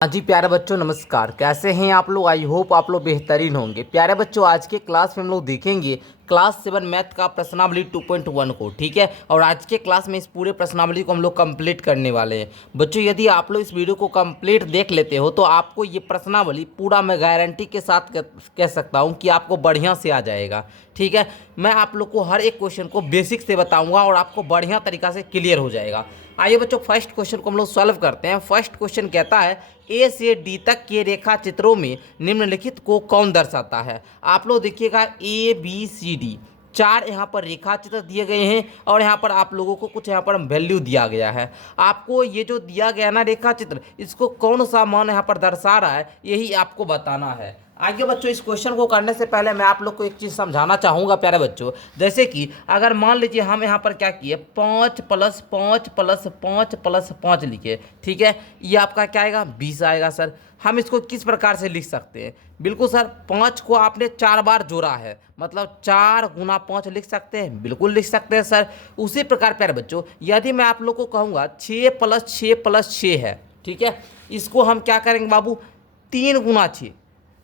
हाँ जी प्यारे बच्चों, नमस्कार। कैसे हैं आप लोग? आई होप आप लोग बेहतरीन होंगे। प्यारे बच्चों, आज के क्लास में हम लोग देखेंगे क्लास 7 मैथ का प्रश्नावली 2.1 को, ठीक है। और आज के क्लास में इस पूरे प्रश्नावली को हम लोग कंप्लीट करने वाले हैं। बच्चों, यदि आप लोग इस वीडियो को कंप्लीट देख लेते हो तो आपको ये प्रश्नावली पूरा मैं गारंटी के साथ कह सकता हूँ कि आपको बढ़िया से आ जाएगा, ठीक है। मैं आप लोग को हर एक क्वेश्चन को बेसिक से बताऊँगा और आपको बढ़िया तरीका से क्लियर हो जाएगा। आइए बच्चों, फर्स्ट क्वेश्चन को हम लोग सॉल्व करते हैं। फर्स्ट क्वेश्चन कहता है ए से डी तक के रेखा चित्रों में निम्नलिखित को कौन दर्शाता है। आप लोग देखिएगा ए बी सी डी चार यहाँ पर रेखा चित्र दिए गए हैं और यहाँ पर आप लोगों को कुछ यहाँ पर वैल्यू दिया गया है। आपको ये जो दिया गया ना रेखा चित्र, इसको कौन सा मान यहाँ पर दर्शा रहा है, यही आपको बताना है। आइए बच्चों, इस क्वेश्चन को करने से पहले मैं आप लोग को एक चीज़ समझाना चाहूँगा प्यारे बच्चों। जैसे कि अगर मान लीजिए हम यहाँ पर क्या किए, 5+5+5+5 लिखे, ठीक है। ये आपका क्या आएगा, 20 आएगा सर। हम इसको किस प्रकार से लिख सकते हैं? बिल्कुल सर, 5 को आपने 4 बार जोड़ा है, मतलब 4 × 5 लिख सकते हैं, बिल्कुल लिख सकते हैं सर। उसी प्रकार प्यारे बच्चों, यदि मैं आप लोग को कहूँगा 6+6+6 है, ठीक है। इसको हम क्या करेंगे बाबू, 3 × 6।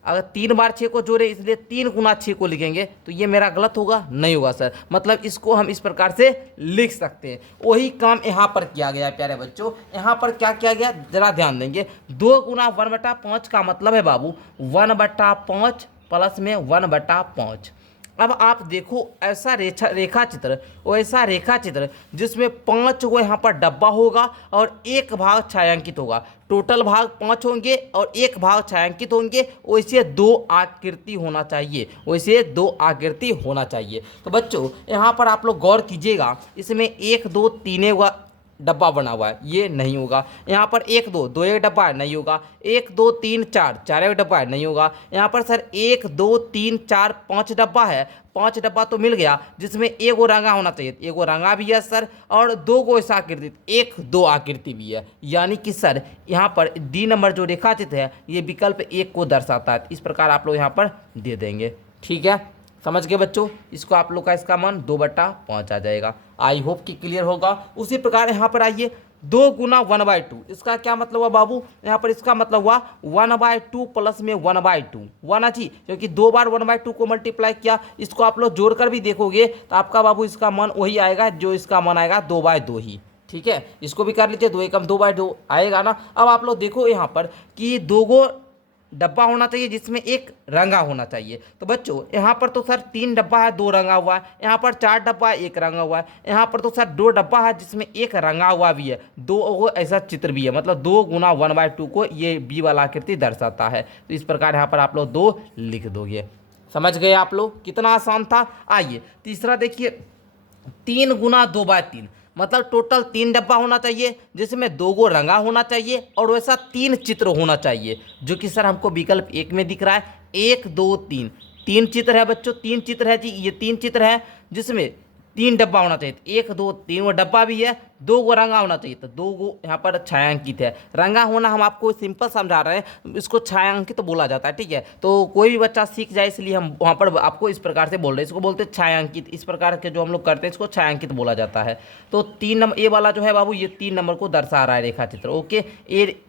अगर 3 बार 6 को जोड़े इसलिए 3 × 6 को लिखेंगे, तो ये मेरा गलत होगा? नहीं होगा सर। मतलब इसको हम इस प्रकार से लिख सकते हैं। वही काम यहाँ पर किया गया है प्यारे बच्चों। यहाँ पर क्या किया गया, जरा ध्यान देंगे। 2 × 1/5 का मतलब है बाबू 1/5 प्लस में 1/5। अब आप देखो, ऐसा रेखा चित्र, वैसा रेखा चित्र जिसमें 5 गो यहाँ पर डब्बा होगा और एक भाग छायांकित होगा। टोटल भाग 5 होंगे और एक भाग छायांकित होंगे। वैसे 2 आकृति होना चाहिए, वैसे 2 आकृति होना चाहिए। तो बच्चों, यहाँ पर आप लोग गौर कीजिएगा, इसमें 1 2 3 डब्बा बना हुआ है, ये नहीं होगा। यहाँ पर 1 2 2 एक डब्बा है, नहीं होगा। 1 2 3 4 4 एक डब्बा है, नहीं होगा। यहाँ पर सर 1 2 3 4 5 डब्बा है, 5 डब्बा तो मिल गया, जिसमें 1 गो रंगा होना चाहिए, 1 गो रंगा भी है सर, और 2 गो ऐसा आकृति, 1 2 आकृति भी है। यानी कि सर यहाँ पर डी नंबर जो रेखाचित्र है, ये विकल्प 1 को दर्शाता है। इस प्रकार आप लोग यहाँ पर दे देंगे, ठीक है। समझ गए बच्चों? इसको आप लोग का इसका मान 2/5 आ जाएगा। आई होप कि क्लियर होगा। उसी प्रकार यहाँ पर आइए, 2 × 1/2, इसका क्या मतलब हुआ बाबू? यहाँ पर इसका मतलब हुआ 1/2 प्लस में 1/2 1 जी, क्योंकि 2 बार 1/2 को मल्टीप्लाई किया। इसको आप लोग जोड़कर भी देखोगे तो आपका बाबू इसका मान वही आएगा, जो इसका मान आएगा 2/2 ही, ठीक है। इसको भी कर लीजिए, 2 एकम 2/2 आएगा ना। अब आप लोग देखो यहाँ पर कि 2 गो डब्बा होना चाहिए जिसमें एक रंगा होना चाहिए। तो बच्चों, यहाँ पर तो सर 3 डब्बा है, 2 रंगा हुआ है। यहाँ पर 4 डब्बा है, 1 रंगा हुआ है। यहाँ पर तो सर 2 डब्बा है जिसमें एक रंगा हुआ भी है, 2 ऐसा चित्र भी है। मतलब 2 × 1/2 को ये बी वाला आकृति दर्शाता है। तो इस प्रकार यहाँ पर आप लोग 2 लिख दोगे। समझ गए आप लोग? कितना आसान था। आइए तीसरा देखिए, 3 × 2/3, मतलब टोटल 3 डब्बा होना चाहिए, जिसमें 2 गो रंगा होना चाहिए और वैसा 3 चित्र होना चाहिए, जो कि सर हमको विकल्प 1 में दिख रहा है। 1 2 3 3 चित्र है बच्चों, 3 चित्र है जी, ये 3 चित्र है जिसमें 3 डब्बा होना चाहिए। 1 2 3 वो डब्बा भी है, 2 गो रंगा होना चाहिए, तो 2 गो यहाँ पर छायांकित है। रंगा होना हम आपको सिंपल समझा रहे हैं, इसको छायांकित बोला जाता है, ठीक है। तो कोई भी बच्चा सीख जाए, इसलिए हम वहाँ पर आपको इस प्रकार से बोल रहे हैं। इसको बोलते हैं छायांकित। इस प्रकार के जो हम लोग करते हैं, इसको छायांकित बोला जाता है। तो 3 नंबर ए वाला जो है बाबू, ये 3 नंबर को दर्शा रहा है रेखा चित्र। ओके,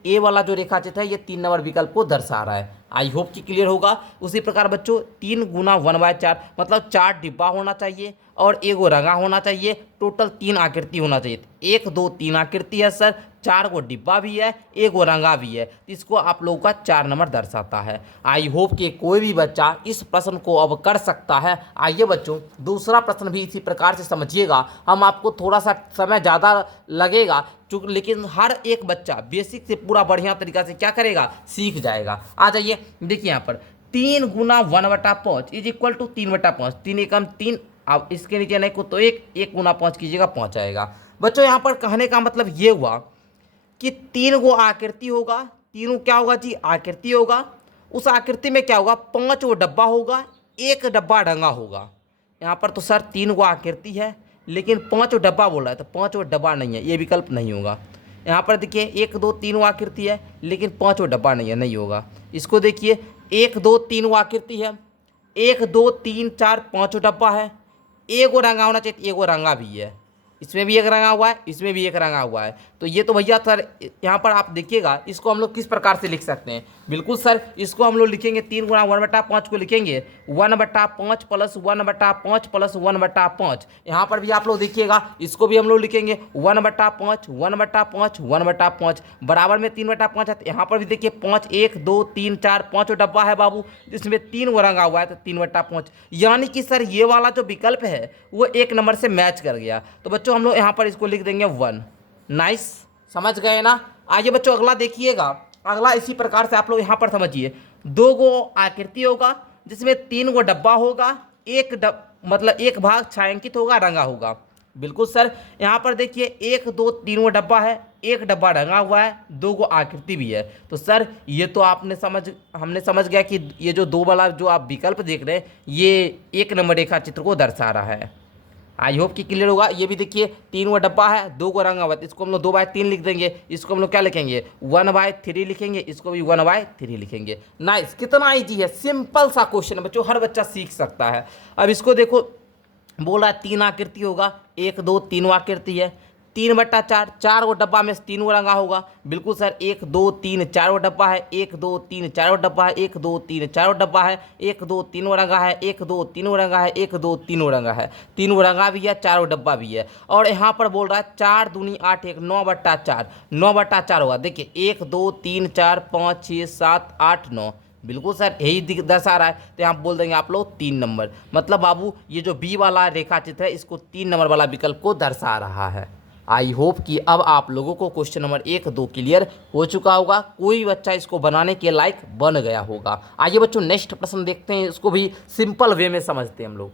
ए वाला जो रेखा चित्र है, ये 3 नंबर विकल्प को दर्शा रहा है। आई होप कि क्लियर होगा। उसी प्रकार बच्चों, 3 × 1/4, मतलब 4 डिब्बा होना चाहिए और 1 गो रंगा होना चाहिए। टोटल 3 आकृति होना चाहिए। 1 2 3 आकृति है सर, 4 गो डिब्बा भी है, 1 गो रंगा भी है। इसको आप लोगों का 4 नंबर दर्शाता है। आई होप कि कोई भी बच्चा इस प्रश्न को अब कर सकता है। आइए बच्चों, दूसरा प्रश्न भी इसी प्रकार से समझिएगा। हम आपको थोड़ा सा समय ज़्यादा लगेगा, चूँकि लेकिन हर एक बच्चा बेसिक से पूरा बढ़िया तरीका से क्या करेगा, सीख जाएगा। आ जाइए, देखिए यहाँ पर 3 × 1/5 इज इक्वल टू 3/5। 3 एकम 3, अब इसके नीचे नहीं को तो 1 × 5 कीजिएगा, 5 आएगा। बच्चों, यहाँ पर कहने का मतलब ये हुआ कि 3 गो आकृति होगा। तीनों क्या होगा जी, आकृति होगा। उस आकृति में क्या होगा, 5 गो डब्बा होगा, 1 डब्बा रंगा होगा। यहाँ पर तो सर 3 गो आकृति है, लेकिन 5 गो डब्बा बोल रहा है, तो 5 गो डब्बा नहीं है, ये विकल्प नहीं होगा। यहाँ पर देखिए 1 2 3 आकृति है, लेकिन 5 गो डब्बा नहीं है, नहीं होगा। इसको देखिए, 1 2 3 आकृति है, 1 2 3 4 5 डब्बा है, 1 गो रंगा होना चाहिए, 1 गो रंगा भी है। इसमें भी एक रंगा हुआ है, इसमें भी एक रंगा हुआ है। तो ये तो भैया सर यहाँ पर आप देखिएगा, इसको हम लोग किस प्रकार से लिख सकते हैं। बिल्कुल सर, इसको हम लोग लिखेंगे 3 गुणा 1/5 को लिखेंगे 1/5 प्लस 1/5 प्लस 1/5। यहाँ पर भी आप लोग देखिएगा, इसको भी हम लोग लिखेंगे 1/5 1/5 1/5 बराबर में 3/5 है। यहाँ पर भी देखिए 5 1 2 3 4 5 डब्बा है बाबू, जिसमें 3 गो रंगा हुआ है, तो 3/5। यानी कि सर ये वाला जो विकल्प है वो 1 नंबर से मैच कर गया। तो बच्चों हम लोग यहाँ पर इसको लिख देंगे 1। नाइस, समझ गए ना। आइए बच्चों अगला देखिएगा। अगला इसी प्रकार से आप लोग यहाँ पर समझिए, 2 गो आकृति होगा जिसमें 3 गो डब्बा होगा, मतलब एक भाग छायांकित होगा, रंगा होगा। बिल्कुल सर, यहाँ पर देखिए 1 2 3 गो डब्बा है, एक डब्बा रंगा हुआ है, 2 गो आकृति भी है। तो सर ये तो हमने समझ गया कि ये जो 2 वाला जो आप विकल्प देख रहे हैं ये 1 नंबर रेखा चित्र को दर्शा रहा है। आई होप कि क्लियर होगा। ये भी देखिए 3 गो डब्बा है, 2 गो रंगा हुआ है, इसको हम लोग 2/3 लिख देंगे। इसको हम लोग क्या लिखेंगे 1/3 लिखेंगे, इसको भी 1/3 लिखेंगे। नाइस, कितना ईजी है, सिंपल सा क्वेश्चन है बच्चों, हर बच्चा सीख सकता है। अब इसको देखो, बोल रहा है 3 आकृति होगा, 1 2 3 आकृति है, 3/4, 4 गो डब्बा में 3 गो रंगा होगा। बिल्कुल सर, 1 2 3 4 गो डब्बा है, 1 2 3 4 गो डब्बा है, 1 2 3 4 गो डब्बा है, 1 2 3 गो रंगा है, 1 2 3 गो रंगा है, 1 2 3 गो रंगा है, 3 गो रंगा भी है, 4 गो डब्बा भी है। और यहाँ पर बोल रहा है 4 दूनी 8 1 9/4, 9/4 होगा। देखिए 1 2 3 4 5 6 7 8 9, बिल्कुल सर यही दर्शा रहा है। तो यहाँ बोल देंगे आप लोग 3 नंबर। मतलब बाबू ये जो बी वाला रेखा चित्र है इसको 3 नंबर वाला विकल्प को दर्शा रहा है। आई होप कि अब आप लोगों को क्वेश्चन नंबर 1 2 क्लियर हो चुका होगा, कोई बच्चा इसको बनाने के लायक बन गया होगा। आइए बच्चों नेक्स्ट प्रश्न देखते हैं, इसको भी सिंपल वे में समझते हैं हम लोग।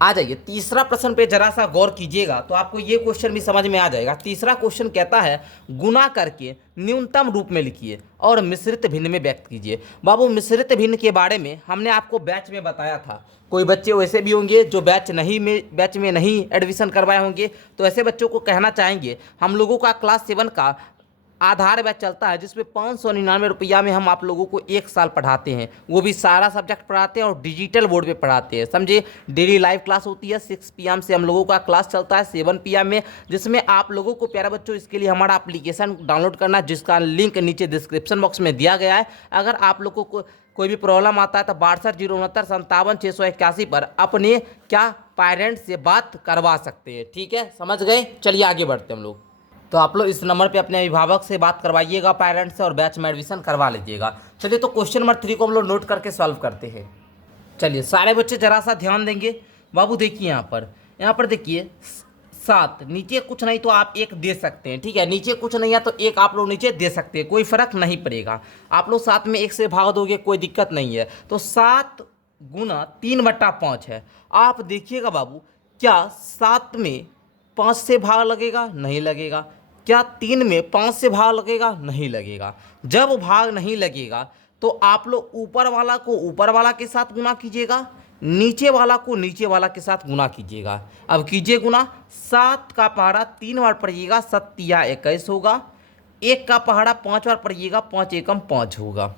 आ जाइए तीसरा प्रश्न पे जरा सा गौर कीजिएगा तो आपको ये क्वेश्चन भी समझ में आ जाएगा। तीसरा क्वेश्चन कहता है गुना करके न्यूनतम रूप में लिखिए और मिश्रित भिन्न में व्यक्त कीजिए। बाबू मिश्रित भिन्न के बारे में हमने आपको बैच में बताया था। कोई बच्चे वैसे भी होंगे जो बैच में नहीं एडमिशन करवाए होंगे, तो ऐसे बच्चों को कहना चाहेंगे हम लोगों का क्लास 7 का आधार बैच चलता है जिसमें 599 रुपया में हम आप लोगों को 1 साल पढ़ाते हैं। वो भी सारा सब्जेक्ट पढ़ाते हैं और डिजिटल बोर्ड पे पढ़ाते हैं, समझे। डेली लाइव क्लास होती है, 6 PM से हम लोगों का क्लास चलता है 7 PM में, जिसमें आप लोगों को प्यारे बच्चों इसके लिए हमारा एप्लीकेशन डाउनलोड करना, जिसका लिंक नीचे डिस्क्रिप्शन बॉक्स में दिया गया है। अगर आप लोगों को कोई भी प्रॉब्लम आता है तो 62 069 57 681 पर अपने क्या पेरेंट्स से बात करवा सकते हैं। ठीक है, समझ गए। चलिए आगे बढ़ते हैं हम लोग। तो आप लोग इस नंबर पे अपने अभिभावक से बात करवाइएगा, पेरेंट्स से, और बैच में एडमिशन करवा लीजिएगा। चलिए तो क्वेश्चन नंबर 3 को हम लोग नोट करके सॉल्व करते हैं। चलिए सारे बच्चे जरा सा ध्यान देंगे। बाबू देखिए यहाँ पर देखिए 7, नीचे कुछ नहीं तो आप 1 दे सकते हैं। ठीक है, नीचे कुछ नहीं है तो 1 आप लोग नीचे दे सकते हैं, कोई फर्क नहीं पड़ेगा। आप लोग 7 में 1 से भाग दोगे, कोई दिक्कत नहीं है। तो 7 गुना 3/5 है। आप देखिएगा बाबू, क्या 7 में 5 से भाग लगेगा? नहीं लगेगा। क्या 3 में 5 से भाग लगेगा? नहीं लगेगा। जब भाग नहीं लगेगा तो आप लोग ऊपर वाला को ऊपर वाला के साथ गुना कीजिएगा, नीचे वाला को नीचे वाला के साथ गुना कीजिएगा। अब कीजिए गुना, 7 का पहाड़ा 3 बार पड़िएगा, 7 या 21 होगा। 1 का पहाड़ा 5 बार पड़िएगा, 5 एकम 5 होगा।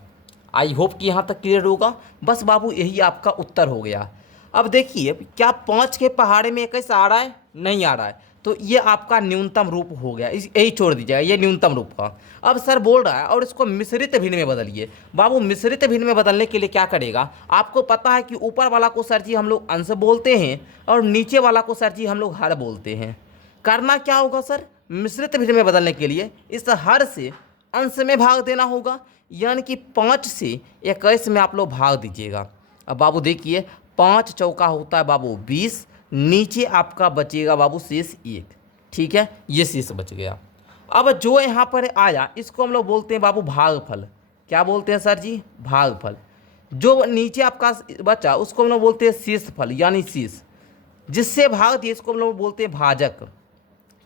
आई होप कि यहाँ तक क्लियर होगा। बस बाबू यही आपका उत्तर हो गया। अब देखिए क्या 5 के पहाड़े में 21 आ रहा है? नहीं आ रहा है, तो ये आपका न्यूनतम रूप हो गया। यही छोड़ दीजिएगा, ये न्यूनतम रूप का। अब सर बोल रहा है और इसको मिश्रित भिन्न में बदलिए। बाबू मिश्रित भिन्न में बदलने के लिए क्या करेगा? आपको पता है कि ऊपर वाला को सर जी हम लोग अंश बोलते हैं और नीचे वाला को सर जी हम लोग हर बोलते हैं। करना क्या होगा सर? मिश्रित भिन्न में बदलने के लिए इस हर से अंश में भाग देना होगा, यानी कि 5 से 21 में आप लोग भाग दीजिएगा। अब बाबू देखिए 5 चौका होता है बाबू 20, नीचे आपका बचेगा बाबू शेष 1। ठीक है, ये शेष बच गया। अब जो यहाँ पर आया इसको हम लोग बोलते हैं बाबू भागफल। क्या बोलते हैं सर जी? भागफल। जो नीचे आपका बचा उसको हम लोग बोलते हैं शेषफल, यानी शेष। जिससे भाग दिए इसको हम लोग बोलते हैं भाजक।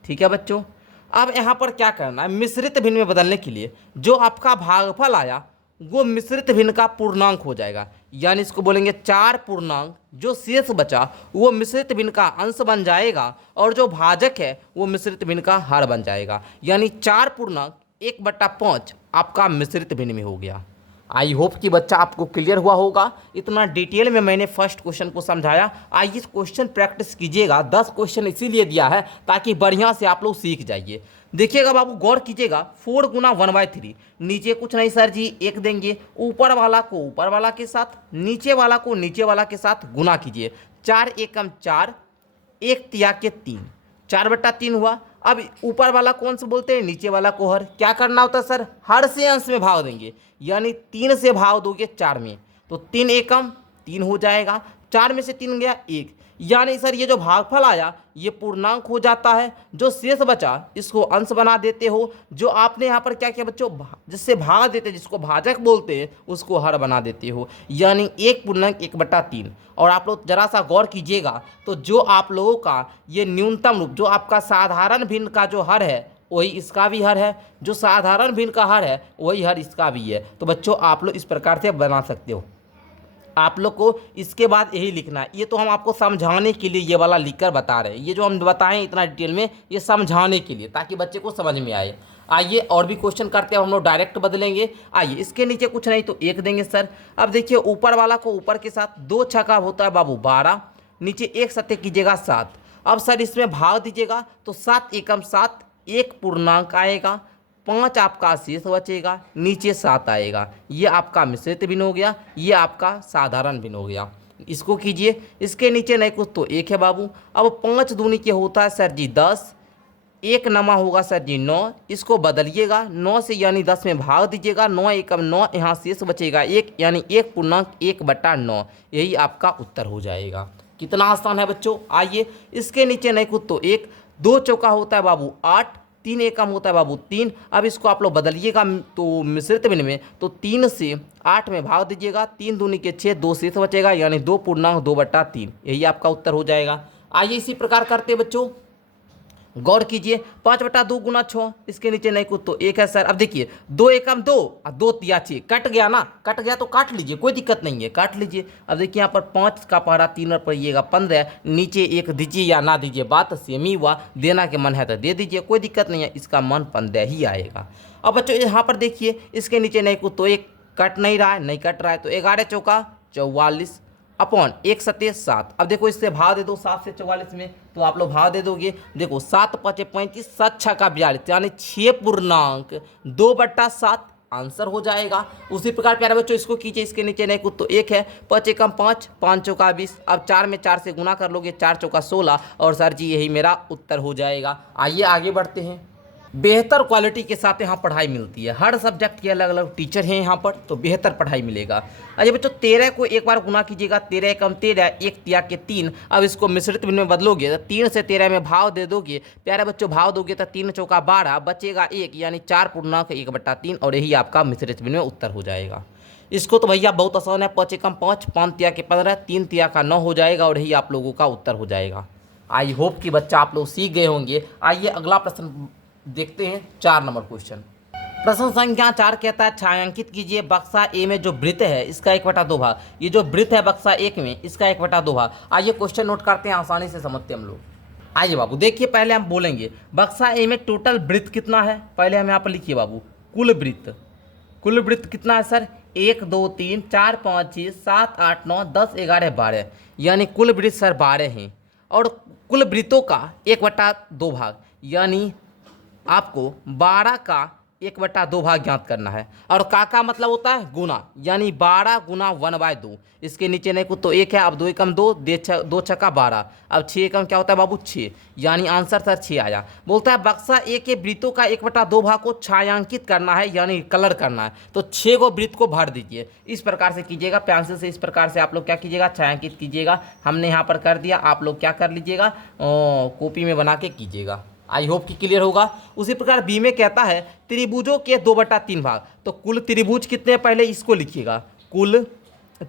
ठीक है बच्चों, अब यहाँ पर क्या करना है? मिश्रित भिन्न में बदलने के लिए जो आपका भागफल आया वो मिश्रित भिन्न का पूर्णांक हो जाएगा, यानी इसको बोलेंगे 4 पूर्णांक। जो शेष बचा वो मिश्रित भिन्न का अंश बन जाएगा और जो भाजक है वो मिश्रित भिन्न का हर बन जाएगा, यानी 4 पूर्णांक 1/5 आपका मिश्रित भिन्न में हो गया। आई होप कि बच्चा आपको क्लियर हुआ होगा। इतना डिटेल में मैंने फर्स्ट क्वेश्चन को समझाया। आइए क्वेश्चन प्रैक्टिस कीजिएगा। 10 क्वेश्चन इसीलिए दिया है ताकि बढ़िया से आप लोग सीख जाइए। देखिएगा बाबू, गौर कीजिएगा, 4 गुना 1/3, नीचे कुछ नहीं सर जी, एक देंगे, ऊपर वाला को ऊपर वाला के साथ, नीचे वाला को नीचे वाला के साथ गुना कीजिए। 4 एकम 4, 1 तिया के 3, 4/3 हुआ। अब ऊपर वाला कौन से बोलते हैं, नीचे वाला को हर। क्या करना होता है सर, हर से अंश में भाग देंगे, यानी 3 से भाग दोगे 4 में, तो 3 एकम 3 हो जाएगा, 4 में से 3 गया 1, यानी सर ये जो भागफल आया ये पूर्णांक हो जाता है। जो शेष बचा इसको अंश बना देते हो। जो आपने यहाँ पर क्या किया बच्चों, जिससे भाग देते हैं, जिसको भाजक बोलते हैं, उसको हर बना देते हो, यानी 1/1/3। और आप लोग जरा सा गौर कीजिएगा, तो जो आप लोगों का ये न्यूनतम रूप, जो आपका साधारण भिन्न का जो हर है वही इसका भी हर है, जो साधारण भिन्न का हर है वही हर इसका भी है। तो बच्चों आप लोग इस प्रकार से बना सकते हो। आप लोग को इसके बाद यही लिखना है। ये तो हम आपको समझाने के लिए ये वाला लिखकर बता रहे हैं, ये जो हम बताएं इतना डिटेल में, ये समझाने के लिए, ताकि बच्चे को समझ में आए। आइए और भी क्वेश्चन करते हैं, हम लोग डायरेक्ट बदलेंगे। आइए, इसके नीचे कुछ नहीं तो 1 देंगे सर। अब देखिए, ऊपर वाला को ऊपर के साथ, 2 छक्का होता है बाबू 12, नीचे 1 सत्य कीजिएगा 7। अब सर इसमें भाग दीजिएगा, तो 7 एकम 7, 1 पूर्णांक आएगा, 5 आपका शेष बचेगा, नीचे 7 आएगा। ये आपका मिश्रित भिन्न हो गया, ये आपका साधारण भिन्न हो गया। इसको कीजिए, इसके नीचे नहीं कुछ तो 1 है बाबू। अब 5 दूनी के होता है सर जी 10, 1 नमा होगा सर जी 9, इसको बदलिएगा 9 से, यानी 10 में भाग दीजिएगा, 9 एकम 9, यहाँ शेष बचेगा 1, यानी 1 पूर्णांक 1/9। यही आपका उत्तर हो जाएगा। कितना आसान है बच्चों। आइए, इसके नीचे नहीं कुछ तो 1, 2 चौका होता है बाबू 8, 3 एकम होता है बाबू 3। अब इसको आप लोग बदलिएगा तो मिश्रित भिन्न में, तो 3 से 8 में भाग दीजिएगा, 3 दूनी के 6, 2 शेष बचेगा, यानी 2/2/3। यही आपका उत्तर हो जाएगा। आइए इसी प्रकार करते बच्चों, गौर कीजिए, 5/2 गुना 6, इसके नीचे नहीं कुछ तो 1 है सर। अब देखिए, 2 एकम 2 और 2 तिया 6, कट गया ना, कट गया तो काट लीजिए, कोई दिक्कत नहीं है, काट लीजिए। अब देखिए यहाँ पर 5 का पहाड़ा 3 और पड़िएगा 15, नीचे 1 दीजिए या ना दीजिए, बात सेम ही हुआ। देना के मन है तो दे दीजिए, कोई दिक्कत नहीं है, इसका मन 15 ही आएगा। अब बच्चों यहाँ पर देखिए, इसके नीचे नहीं कुछ तो 1, कट नहीं रहा है, नहीं कट रहा है, तो 11 चौका 44 अपॉन 1 सत्य 7। अब देखो इससे भाग दे दो 7 से 44 में, तो आप लोग भाग दे दोगे। देखो 7 5 35, 7 6 का 42, यानी 6 पूर्णांक 2/7 आंसर हो जाएगा। उसी प्रकार प्यारे बच्चों इसको कीजिए, इसके नीचे नहीं कुछ तो 1 है, 5 एकम 5, 5 चौका 20। अब 4 में 4 से गुना कर लोगे, 4 चौका 16, और सर जी यही मेरा उत्तर हो जाएगा। आइए आगे बढ़ते हैं। बेहतर क्वालिटी के साथ यहाँ पढ़ाई मिलती है, हर सब्जेक्ट के अलग अलग टीचर हैं यहाँ पर, तो बेहतर पढ़ाई मिलेगा। अरे बच्चों 13 को एक बार गुना कीजिएगा, 13 एकम 13, 1 तिया के 3। अब इसको मिश्रित भिन्न में बदलोगे तो 3 से 13 में भाव दे दोगे, प्यारे बच्चों भाव दोगे तो 3 चौका 12, बचेगा 1, यानी 4 पूर्णांक 1/3, और यही आपका मिश्रित भिन्न में उत्तर हो जाएगा। इसको तो भैया बहुत आसान है, 5 एकम 5, 5 तिया के 15, 3 तिया का 9 हो जाएगा, और यही आप लोगों का उत्तर हो जाएगा। आई होप कि बच्चा आप लोग सीख गए होंगे। आइए अगला प्रश्न देखते हैं, 4 नंबर क्वेश्चन। प्रश्न संख्या 4 कहता है, छायांकित कीजिए बक्सा ए में जो वृत्त है इसका 1/2 भाग। ये जो वृत्त है बक्सा 1 में, इसका 1/2 भाग। आइए क्वेश्चन नोट करते हैं, आसानी से समझते हैं हम लोग। आइए बाबू देखिए, पहले हम बोलेंगे बक्सा ए में टोटल वृत्त कितना है, पहले हम यहाँ पर लिखिए बाबू, कुल वृत्त। कुल वृत्त कितना है सर, 1 2 3 4 5 6 7 8 9 10 11 12, यानी कुल वृत्त सर 12 हैं। और कुल वृत्तों का 1/2 भाग, यानी आपको 12 का 1/2 भाग ज्ञात करना है। और का मतलब होता है गुना, यानी 12 गुना 1/2। इसके नीचे नहीं कुछ तो 1 है, अब 2 एकम 2, 2 छक्का 12, अब 6 एकम क्या होता है बाबू 6, यानी आंसर सर 6 आया। बोलता है बक्सा ए के वृत्तों का 1/2 भाग को छायांकित करना है, यानी कलर करना है, तो 6 को वृत्त को भर दीजिए। इस प्रकार से कीजिएगा, पेंसिल से इस प्रकार से आप लोग क्या कीजिएगा, छायांकित कीजिएगा। हमने यहाँ पर कर दिया, आप लोग क्या कर लीजिएगा, कॉपी में बना के कीजिएगा। आई होप कि क्लियर होगा। उसी प्रकार बी में कहता है त्रिभुजों के 2/3 भाग, तो कुल त्रिभुज कितने, पहले इसको लिखिएगा, कुल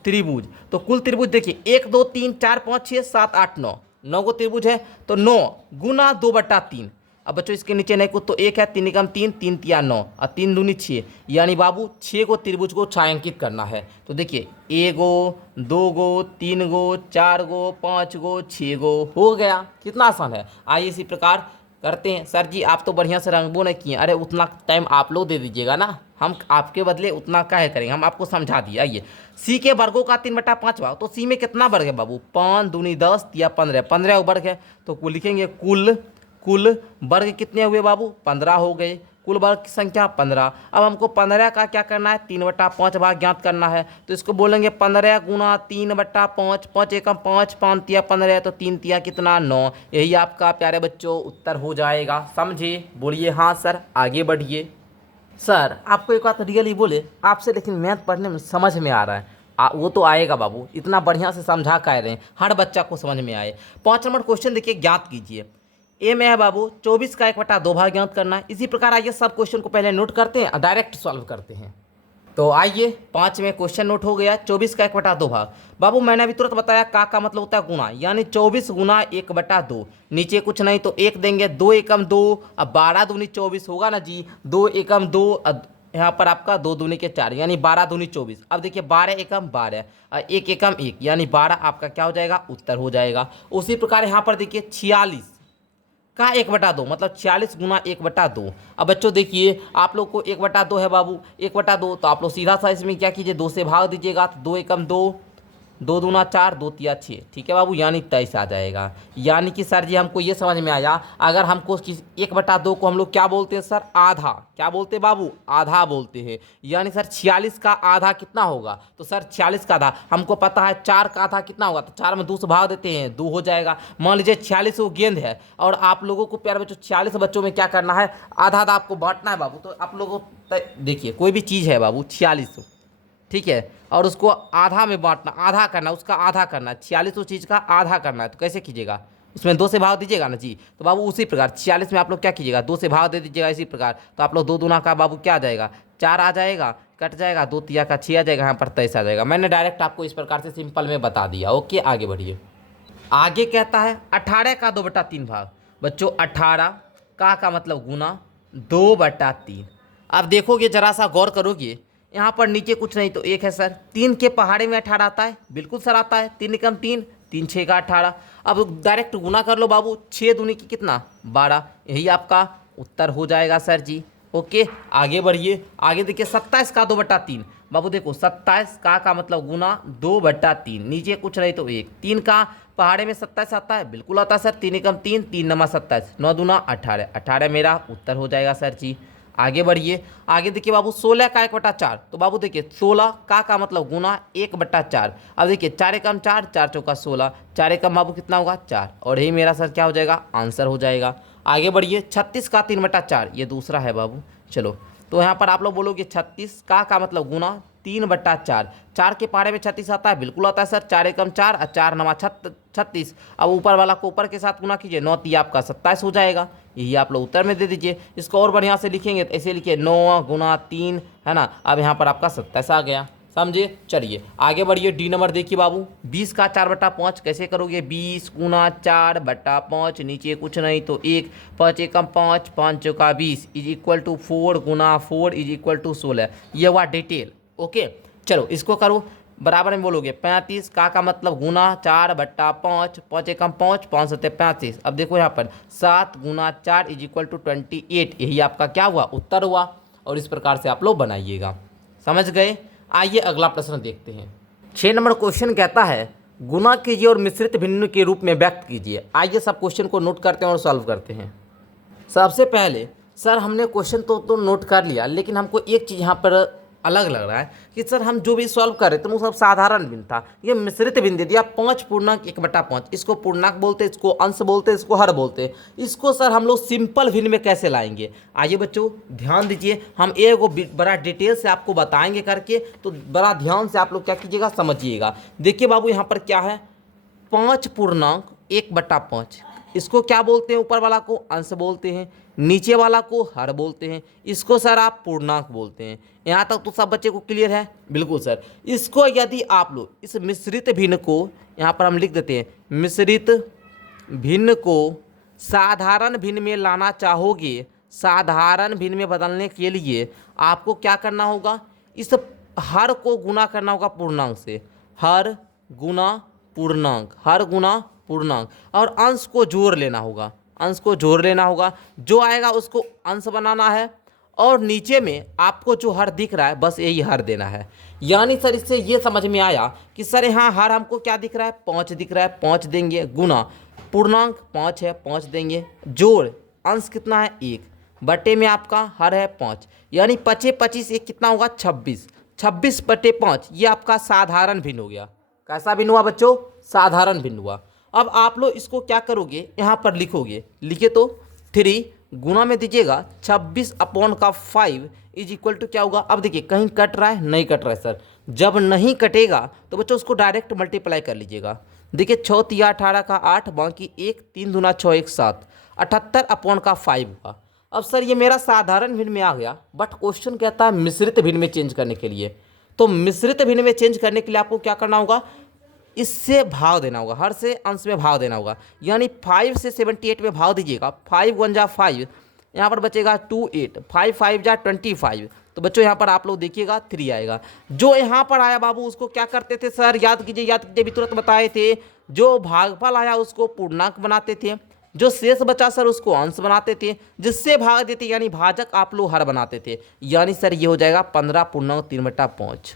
त्रिभुज। तो कुल त्रिभुज देखिए 1 2 3 4 5 6 7 8 9, 9 को त्रिभुज है, तो 9 गुना 2/3। अब बच्चों इसके नीचे नहीं कुछ तो 1 है, 3 एकम 3, 3 तिया 9, और 3 दूनी 6, यानी बाबू 6 को त्रिभुज को छायांकित करना है। तो देखिए 1 गो 2 गो 3 गो 4 गो 5 गो 6 गो, हो गया। कितना आसान है। आइए इसी प्रकार करते हैं। सर जी आप तो बढ़िया से रंगबो नहीं किए, अरे उतना टाइम आप लोग दे दीजिएगा ना, हम आपके बदले उतना काहे करेंगे, हम आपको समझा दिए। आइए सी के वर्गों का 3/5 भाग, तो सी में कितना वर्ग है बाबू, 5 दूनी 10 या 15, 15 वर्ग है, तो लिखेंगे कुल कुल वर्ग कितने हुए बाबू 15 हो गए, कुल वर्ग की संख्या 15। अब हमको 15 का क्या करना है 3/5 भाग ज्ञात करना है, तो इसको बोलेंगे 15 गुना 3/5, 5 एकम 5, 5 तिया 15, तो 3 तिया कितना 9। यही आपका प्यारे बच्चों उत्तर हो जाएगा। समझे? बोलिए हाँ सर, आगे बढ़िए। सर आपको एक बात रियली बोले आपसे, लेकिन मैथ पढ़ने में समझ में आ रहा है। वो तो आएगा बाबू, इतना बढ़िया से समझा कह रहे हैं हर बच्चा को समझ में आए। 5 नंबर क्वेश्चन देखिए, ज्ञात कीजिए। ए में है बाबू 24 का 1/2 भाग ज्ञात करना है। इसी प्रकार आइए सब क्वेश्चन को पहले नोट करते हैं और डायरेक्ट सॉल्व करते हैं। तो आइए 5 में क्वेश्चन नोट हो गया, 24 का 1/2 भाग। बाबू मैंने अभी तुरंत बताया का मतलब होता है गुना, यानी 24 गुना 1/2। नीचे कुछ नहीं तो 1 देंगे, 2 एकम 2, अब 12 दूनी 24 होगा ना जी, 2 एकम 2, यहाँ पर आपका 2 दूनी के 4, यानी 12 दूनी 24। अब देखिए 12 एकम 12, 1 एकम 1, यानी 12 आपका क्या हो जाएगा उत्तर हो जाएगा। उसी प्रकार यहाँ पर देखिए 46 का 1/2, मतलब 46 गुना 1/2। अब बच्चों देखिए आप लोग को 1/2 है बाबू, 1/2, तो आप लोग सीधा सा इसमें क्या कीजिए 2 से भाग दीजिएगा, तो 2 एकम 2, 2 दूना 4, 2 तिया 6, ठीक है बाबू, यानी 23 आ जाएगा। यानी कि सर जी हमको ये समझ में आया, अगर हमको 1/2 को हम लोग क्या बोलते हैं सर, आधा। क्या बोलते हैं बाबू, आधा बोलते हैं। यानी सर 46 का आधा कितना होगा, तो सर 46 का आधा हमको पता है, 4 का आधा कितना होगा, तो 4 में 2 से भाग देते हैं, 2 हो जाएगा। मान लीजिए 46 वो गेंद है और आप लोगों को प्यारे बच्चों 46 बच्चों में क्या करना है, आधा आधा आपको बांटना है बाबू। तो आप लोगों देखिए कोई भी चीज़ है बाबू 46, ठीक है, और उसको आधा में बांटना, आधा करना, उसका आधा करना, 46 चीज़ का आधा करना है, तो कैसे कीजिएगा, इसमें 2 से भाग दीजिएगा ना जी। तो बाबू उसी प्रकार 46 में आप लोग क्या कीजिएगा 2 से भाग दे दीजिएगा इसी प्रकार, तो आप लोग 2 दूना का बाबू क्या आ जाएगा 4 आ जाएगा, कट जाएगा, 2 तिया का 6 आ जाएगा, यहाँ पर 23 आ जाएगा। मैंने डायरेक्ट आपको इस प्रकार से सिंपल में बता दिया। ओके आगे बढ़िए। आगे कहता है 18 का 2/3 भाग। बच्चों 18 का मतलब गुना 2/3। अब देखोगे जरा सा गौर करोगे, यहाँ पर नीचे कुछ नहीं तो 1 है सर, 3 के पहाड़े में 18 आता है, बिल्कुल सर आता है, 3 एकम 3, 3 6 का 18। अब डायरेक्ट गुना कर लो बाबू, 6 दूनी की कितना 12, यही आपका उत्तर हो जाएगा सर जी। ओके आगे बढ़िए। आगे देखिए 27 का 2/3। बाबू देखो 27 का मतलब गुना 2/3, नीचे कुछ नहीं तो 1, 3 का पहाड़े में 27 आता है, बिल्कुल आता है सर, 3 एकम 3, 3 नमा 27, 9 दूना 18, 18 मेरा उत्तर हो जाएगा सर जी। आगे बढ़िए। आगे देखिए बाबू 16 का 1/4। तो बाबू देखिए 16 का मतलब गुना 1/4। अब देखिए 4 एकम 4, 4 चौका 16, 4 एकम बाबू कितना होगा 4, और यही मेरा सर क्या हो जाएगा आंसर हो जाएगा। आगे बढ़िए 36 का 3/4, ये दूसरा है बाबू। चलो तो यहाँ पर आप लोग बोलोगे 36 का मतलब गुना 3/4, 4 के पहाड़े में 36 आता है, बिल्कुल आता है सर, 4 एकम 4 और 4 नमा 36। अब ऊपर वाला को ऊपर के साथ गुना कीजिए, 9 तिया आपका 27 हो जाएगा, यही आप लोग उत्तर में दे दीजिए। इसको और बढ़िया से लिखेंगे तो ऐसे लिखिए 9 गुना 3, है ना, अब यहाँ पर आपका 27 आ गया। समझे? चलिए आगे बढ़िए। डी नंबर देखिए बाबू 20 का 4/5 कैसे करोगे, 20 गुना 4/5, नीचे कुछ नहीं तो 1, 5 एकम 5, 5 चौका 20 इज इक्वल टू 4 गुना 4 इज इक्वल टू 16। ये हुआ डिटेल। ओके चलो इसको करो, बराबर में बोलोगे 35 का मतलब गुना 4/5, 5 एकम 5, 5 सत्ते 35। अब देखो यहाँ पर 7 गुना 4 इज इक्वल टू 28, यही आपका क्या हुआ उत्तर हुआ। और इस प्रकार से आप लोग बनाइएगा। समझ गए? आइए अगला प्रश्न देखते हैं। 6 नंबर क्वेश्चन कहता है गुना कीजिए और मिश्रित भिन्न के रूप में व्यक्त कीजिए। आइए सब क्वेश्चन को नोट करते हैं और सॉल्व करते हैं। सबसे पहले सर हमने क्वेश्चन तो नोट कर लिया, लेकिन हमको एक चीज़ यहाँ पर अलग लग रहा है कि सर हम जो भी सॉल्व कर रहे थे वो सब साधारण भिन्न था, ये मिश्रित भिन्न दे दिया 5 पूर्णांक 1/5। इसको पूर्णांक बोलते, इसको अंश बोलते, इसको हर बोलते। इसको सर हम लोग सिंपल भिन्न में कैसे लाएंगे? आइए बच्चों ध्यान दीजिए, हम एक वो बड़ा डिटेल से आपको बताएंगे करके, तो बड़ा ध्यान से आप लोग क्या कीजिएगा समझिएगा। देखिए बाबू यहाँ पर क्या है, 5 पूर्णांक 1/5, इसको क्या बोलते हैं? ऊपर वाला को अंश बोलते हैं, नीचे वाला को हर बोलते हैं, इसको सर आप पूर्णांक बोलते हैं। यहाँ तक तो सब बच्चे को क्लियर है? बिल्कुल सर। इसको यदि आप लोग इस मिश्रित भिन्न को यहाँ पर हम लिख देते हैं, मिश्रित भिन्न को साधारण भिन्न में लाना चाहोगे, साधारण भिन्न में बदलने के लिए आपको क्या करना होगा, इस हर को गुना करना होगा पूर्णांक से, हर गुना पूर्णांक, हर गुना पूर्णांक, और अंश को जोड़ लेना होगा, अंश को जोड़ लेना होगा, जो आएगा उसको अंश बनाना है, और नीचे में आपको जो हर दिख रहा है बस यही हर देना है। यानी सर इससे ये समझ में आया कि सर यहाँ हर हमको क्या दिख रहा है, 5 दिख रहा है, 5 देंगे, गुना पूर्णांक 5 है 5 देंगे, जोड़ अंश कितना है 1 बटे में आपका हर है 5, यानी 25 एक कितना होगा 26, 26/5 ये आपका साधारण भिन्न हो गया। कैसा भिन्न हुआ बच्चों? साधारण भिन्न हुआ। अब आप लोग इसको क्या करोगे, यहाँ पर लिखोगे, लिखे तो 3 गुना में दीजिएगा 26/5 इज इक्वल टू क्या होगा। अब देखिए कहीं कट रहा है, नहीं कट रहा है सर। जब नहीं कटेगा तो बच्चों उसको डायरेक्ट मल्टीप्लाई कर लीजिएगा। देखिए 6 तिया 18 का 8 बाकी 1 3 दूना 6 1 7 78/5 हुआ। अब सर ये मेरा साधारण भिन्न में आ गया, बट क्वेश्चन कहता है मिश्रित भिन्न में चेंज करने के लिए। तो मिश्रित भिन्न में चेंज करने के लिए आपको क्या करना होगा, इससे भाग देना होगा, हर से अंश में भाग देना होगा। यानी 5 से 78 में भाग दीजिएगा। 5 1 जा 5, यहाँ पर बचेगा 2 8, 5 5 जा 25। तो बच्चों यहाँ पर आप लोग देखिएगा 3 आएगा। जो यहाँ पर आया बाबू उसको क्या करते थे सर, याद कीजिए भी तुरंत बताए थे। जो भागफल आया उसको पूर्णांक बनाते थे, जो शेष बचा सर उसको अंश बनाते थे, जिससे भाग देते यानी भाजक आप लोग हर बनाते थे। यानी सर ये हो जाएगा 15/3/5।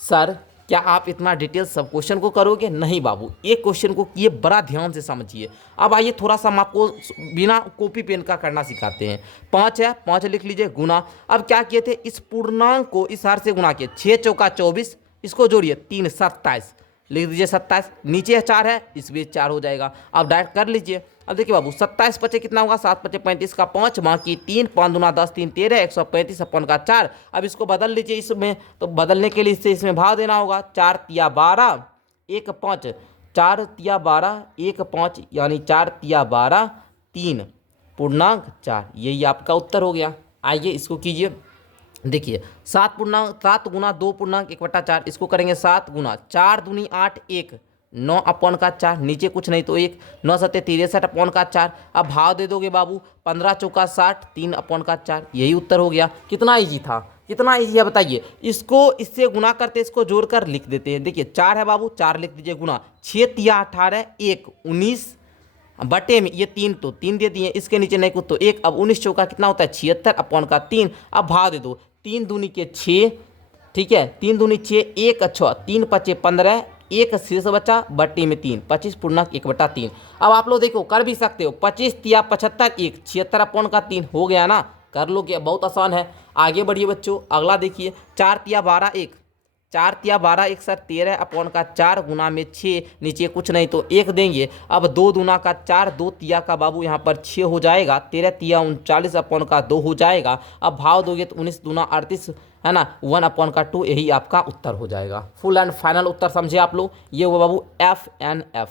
सर क्या आप इतना डिटेल सब क्वेश्चन को करोगे? नहीं बाबू, एक क्वेश्चन को ये बड़ा ध्यान से समझिए। अब आइए थोड़ा सा हम आपको बिना कॉपी पेन का करना सिखाते हैं। 5 है, 5 लिख लीजिए गुना। अब क्या किए थे, इस पूर्णांक को इस हार से गुना किए, 6 चौका 24, इसको जोड़िए 3 27, लिख दीजिए 27। नीचे 4 है, इस बीच 4 हो जाएगा। अब डायरेक्ट कर लीजिए। अब देखिए बाबू 27 पचे कितना होगा, 7 पचे 35 का 5 बाकी 3 5 दूना 10 3 13 135/4। अब इसको बदल लीजिए इसमें, तो बदलने के लिए इससे इसमें भाग देना होगा। 4 तिया 12 1 5, 4 तिया 12 1 5, यानी 4 तिया 12 3 पूर्णांक 4। यही आपका उत्तर हो गया। आइए इसको कीजिए। देखिए 7 गुना 2 पूर्णांक 1/4, इसको करेंगे 7 गुना 4 दूनी 8 1 9/4, नीचे कुछ नहीं तो 1 9 7 63/4। अब भाव दे दोगे बाबू, 15 चौका 60 3/4। यही उत्तर हो गया। कितना ईजी था, कितना ईजी है बताइए। इसको इससे गुना करते, इसको जोड़कर लिख देते हैं। देखिए 4 है बाबू, 4 लिख दीजिए गुना 6 तिया 18 1 19 बटे में ये 3 तो 3 दे दिए, इसके नीचे नहीं कुछ तो 1। अब 19 चौका कितना होता है 76/3। अब भाव दे दो, 3 दूनी के 6, ठीक है 3 दूनी 6 1 अच्छा 3 पचे 15 1 शेष बचा बट्टी में 3 25/1/3। अब आप लोग देखो कर भी सकते हो, 25 तिया 75 1 76/3 हो गया ना, कर लो क्या, बहुत आसान है। आगे बढ़िए बच्चों, अगला देखिए 4 तिया 12 1, 4 तिया 12 1 सर 13/4 गुना में 6, नीचे कुछ नहीं तो 1 देंगे। अब 2 दूना का 4 2 तिया का बाबू यहाँ पर 6 हो जाएगा, 13 तिया 39/2 हो जाएगा। अब भाव दोगे तो 19 दूना 38 है ना, 1/2, यही आपका उत्तर हो जाएगा। फुल एंड फाइनल उत्तर समझे आप लोग, ये हुआ बाबू FNF।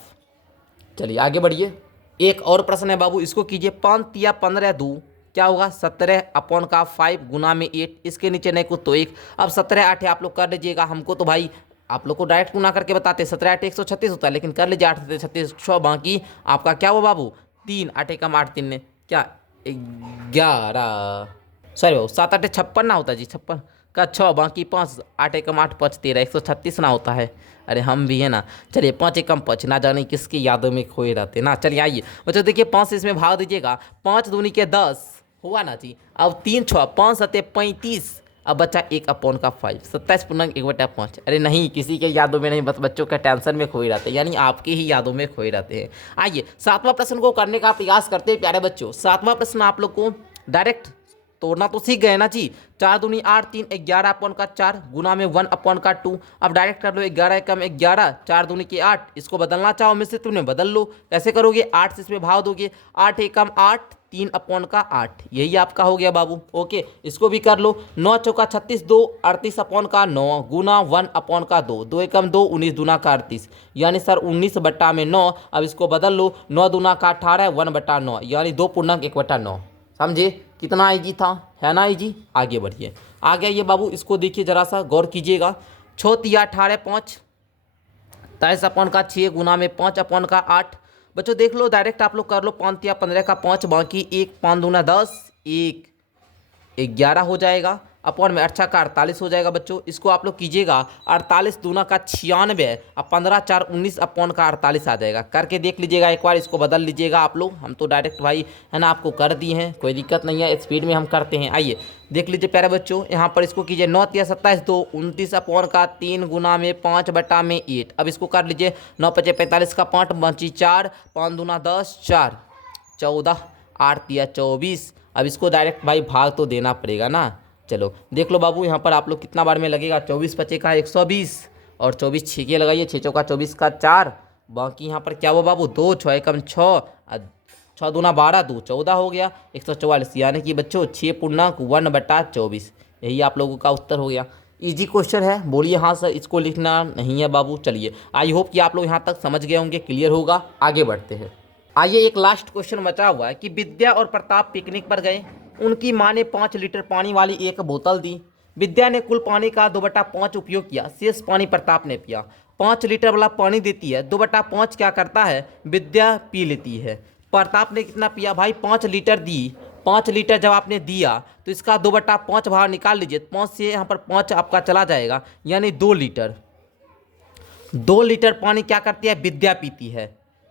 चलिए आगे बढ़िए। एक और प्रश्न है बाबू, इसको कीजिए। 5 तिया 15 2 क्या होगा 17/5 गुना में 8, इसके नीचे नहीं कुछ तो 1। अब 17 8 आप लोग कर लीजिएगा। हमको तो भाई आप लोग को डायरेक्ट गुना करके बताते, 17 8 136 होता है, लेकिन कर लीजिए 8 36 6 बाकी आपका क्या हुआ बाबू 3 8 कम 8 3 ने क्या 11, सॉरी बाबू 7 8 56 ना होता जी, 56 का 6 बाकी 5 8 कम 8 5 13 136 ना होता है। अरे हम भी है ना। चलिए 5 एकम 5, ना जाने किसकी यादों में खोए रहते ना। चलिए आइए बच्चों देखिए 5 से इसमें भाग दीजिएगा, 5 दूनी के 10 हुआ ना जी। अब 3 6 5 7 35, अब बच्चा 1/5 27/1/5। अरे नहीं, किसी के यादों में नहीं, बस बच्चों के टेंशन में खोए रहते हैं, यानी आपके ही यादों में खोए रहते हैं। आइए 7वां प्रश्न को करने का प्रयास करते हैं प्यारे बच्चों। 7वां प्रश्न आप लोग को डायरेक्ट तोड़ना तो सीख गए ना जी। 4 दूनी 8 3 11/4 गुना में 1/2। अब डायरेक्ट कर लो, 11 कम 11 4 दूनी के 8, इसको बदलना चाहो मिश्रित में बदल लो। कैसे करोगे, 8 से इसमें भाव दोगे, 8 एकम 8 3/8, यही आपका हो गया बाबू। ओके इसको भी कर लो। 9 चौका 36 2 38/9 गुना 1/2, 2 एकम 2 19 दूना का 38, यानी सर 19/9। अब इसको बदल लो, 9 दूना का 18 1/9, यानी 2/1/9। समझे कितना ईजी था, है ना ईजी। आगे बढ़िए। आगे ये बाबू इसको देखिए जरा सा गौर कीजिएगा। 6 तिया 18 5 23/6 गुना में 5/8। बच्चों देख लो, डायरेक्ट आप लोग कर लो। 5 तिया 15 का 5 बाकी 1 5 दूना 10 1 11 हो जाएगा, अपॉन में 8 का 48 हो जाएगा बच्चों। इसको आप लोग कीजिएगा, 48 दूना का 96 और 15 4 19 अपॉन का 48 आ जाएगा। करके देख लीजिएगा एक बार, इसको बदल लीजिएगा आप लोग। हम तो डायरेक्ट भाई है ना आपको कर दिए हैं, कोई दिक्कत नहीं है, स्पीड में हम करते हैं। आइए देख लीजिए प्यारे बच्चों, यहाँ पर इसको कीजिए। 9 तिया 27 2 29 अपॉन का 3 गुना में 5/8। अब इसको कर लीजिए, 9 5 45 का 5 बची 4 5 दूना 10 4 14 8 तिया 24। अब इसको डायरेक्ट भाई भाग तो देना पड़ेगा ना। चलो देख लो बाबू, यहाँ पर आप लोग कितना बार में लगेगा, 24 पचे का 120 और 24 छीके लगाइए, 6 चौका 24 का 4। बाकी यहाँ पर क्या हुआ बाबू, 2 6 एकम 6, 6 दूना 12, 2 14 हो गया 144, यानी कि बच्चों 6.1/24। यही आप लोगों का उत्तर हो गया। इजी क्वेश्चन है, बोलिए हाँ सर इसको लिखना नहीं है बाबू। चलिए आई होप कि आप लोग यहाँ तक समझ गए होंगे, क्लियर होगा। आगे बढ़ते हैं। आइए एक लास्ट क्वेश्चन बचा हुआ है कि विद्या और प्रताप पिकनिक पर गए, उनकी माँ ने 5 लीटर पानी वाली एक बोतल दी। विद्या ने कुल पानी का 2/5 उपयोग किया, शेष पानी प्रताप ने पिया। 5 लीटर वाला पानी देती है, 2/5 क्या करता है, विद्या पी लेती है। प्रताप ने कितना पिया भाई, 5 लीटर दी। 5 लीटर जब आपने दिया तो इसका 2/5 बाहर निकाल लीजिए, 5 से यहाँ पर 5 आपका चला जाएगा, यानी 2 लीटर। 2 लीटर पानी क्या करती है, विद्या पीती है।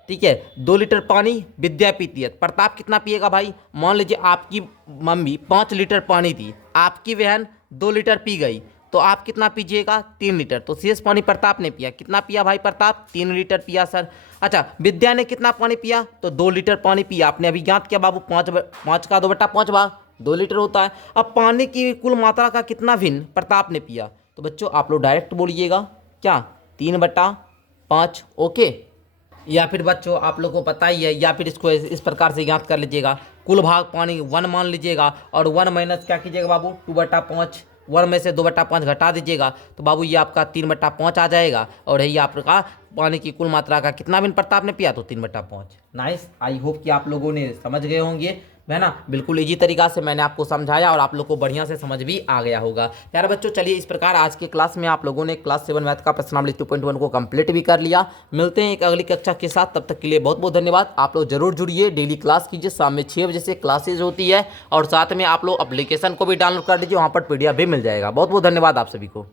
ठीक है, 2 लीटर पानी विद्या पीती है। प्रताप कितना पिएगा भाई, मान लीजिए आपकी मम्मी 5 लीटर पानी दी, आपकी बहन 2 लीटर पी गई, तो आप कितना पीजिएगा, 3 लीटर। तो शेष पानी प्रताप ने पिया, कितना पिया भाई प्रताप, 3 लीटर पिया सर। अच्छा, विद्या ने कितना पानी पिया, तो 2 लीटर पानी पिया। आपने अभी ज्ञात किया बाबू, 5 का 2/5 भाग 2 लीटर होता है। अब पानी की कुल मात्रा का कितना भिन्न प्रताप ने पिया, तो बच्चों आप लोग डायरेक्ट बोलिएगा क्या, 3/5। ओके, या फिर बच्चों आप लोग को पता ही है, या फिर इसको इस प्रकार से ज्ञात कर लीजिएगा, कुल भाग पानी 1 मान लीजिएगा और 1 माइनस क्या कीजिएगा बाबू, 2/5। 1 में से 2/5 घटा दीजिएगा तो बाबू ये आपका 3/5 आ जाएगा। और यही आपका पानी की कुल मात्रा का कितना बिन प्रताप ने पिया, तो 3/5। नाइस, आई होप कि आप लोगों ने समझ गए होंगे, है ना। बिल्कुल इजी तरीका से मैंने आपको समझाया और आप लोग को बढ़िया से समझ भी आ गया होगा। प्यारे बच्चों, चलिए इस प्रकार आज के क्लास में आप लोगों ने क्लास 7 मैथ का प्रश्नावली 2.1 को कंप्लीट भी कर लिया। मिलते हैं एक अगली कक्षा के साथ, तब तक के लिए बहुत बहुत धन्यवाद। आप लोग जरूर जुड़िए, डेली क्लास कीजिए, शाम में 6 बजे से क्लासेज होती है और साथ में आप लोग एप्लीकेशन को भी डाउनलोड कर लीजिए, वहाँ पर PDF भी मिल जाएगा। बहुत बहुत धन्यवाद आप सभी को।